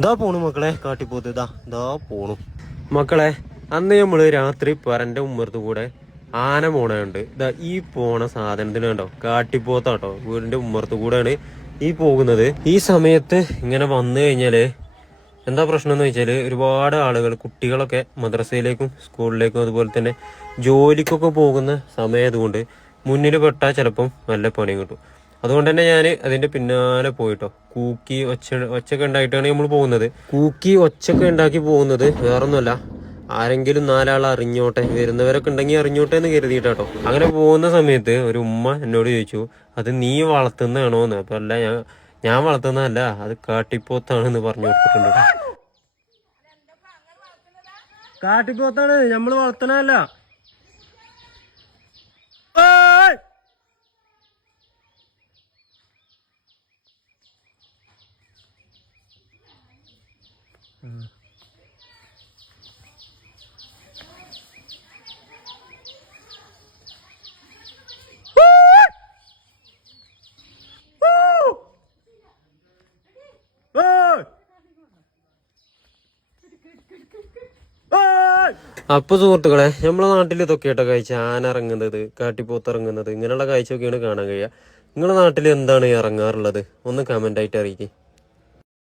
ഇതാ പോണു മക്കളെ, കാട്ടിപ്പോത്ത് ഇതാ പോണു മക്കളെ. അന്ന് നമ്മള് രാത്രി പറന്റെ ഉമ്മർത്ത് കൂടെ ആന പോണുണ്ട്. ഇതാ ഈ പോണ സാധനത്തിന് കണ്ടോ, കാട്ടിപ്പോത്താട്ടോ. വീടിന്റെ ഉമ്മർത്ത് കൂടെയാണ് ഈ പോകുന്നത്. ഈ സമയത്ത് ഇങ്ങനെ വന്നു കഴിഞ്ഞാല് എന്താ പ്രശ്നം എന്ന് വെച്ചാല്, ഒരുപാട് ആളുകൾ, കുട്ടികളൊക്കെ മദ്രസയിലേക്കും സ്കൂളിലേക്കും അതുപോലെ തന്നെ ജോലിക്കൊക്കെ പോകുന്ന സമയതുകൊണ്ട് മുന്നിൽ പെട്ടാൽ ചിലപ്പം നല്ല പണിയും കിട്ടും. അതുകൊണ്ട് തന്നെ ഞാൻ അതിന്റെ പിന്നാലെ പോയിട്ടോ. കൂക്കി ഒച്ചൊക്കെ ഉണ്ടായിട്ടാണ് നമ്മൾ പോകുന്നത്. കൂക്കി ഒച്ചൊക്കെ ഉണ്ടാക്കി പോകുന്നത് വേറൊന്നുമല്ല, ആരെങ്കിലും നാലാൾ അറിഞ്ഞോട്ടെ, വരുന്നവരൊക്കെ ഉണ്ടെങ്കിൽ അറിഞ്ഞോട്ടെ എന്ന് കരുതിയിട്ടോ. അങ്ങനെ പോകുന്ന സമയത്ത് ഒരു ഉമ്മ എന്നോട് ചോദിച്ചു, അത് നീ വളർത്തുന്നതാണോന്ന്. അപ്പൊ അല്ല, ഞാൻ വളർത്തുന്നതല്ല, അത് കാട്ടിപ്പോത്താണെന്ന് പറഞ്ഞു കൊടുത്തിട്ടുണ്ട്. കാട്ടിപ്പോത്താണ്, നമ്മൾ വളർത്തണല്ല. അപ്പൊ സുഹൃത്തുക്കളെ, നമ്മളെ നാട്ടിൽ ഇതൊക്കെ കേട്ടോ കാഴ്ച. ആന ഇറങ്ങുന്നത്, കാട്ടിപ്പോത്ത് ഇറങ്ങുന്നത്, ഇങ്ങനെയുള്ള കാഴ്ചയൊക്കെയാണ് കാണാൻ കഴിയുക. നിങ്ങളുടെ നാട്ടിൽ എന്താണ് ഇറങ്ങാറുള്ളത്? ഒന്ന് കമന്റ് ആയിട്ട് അറിയിക്കും.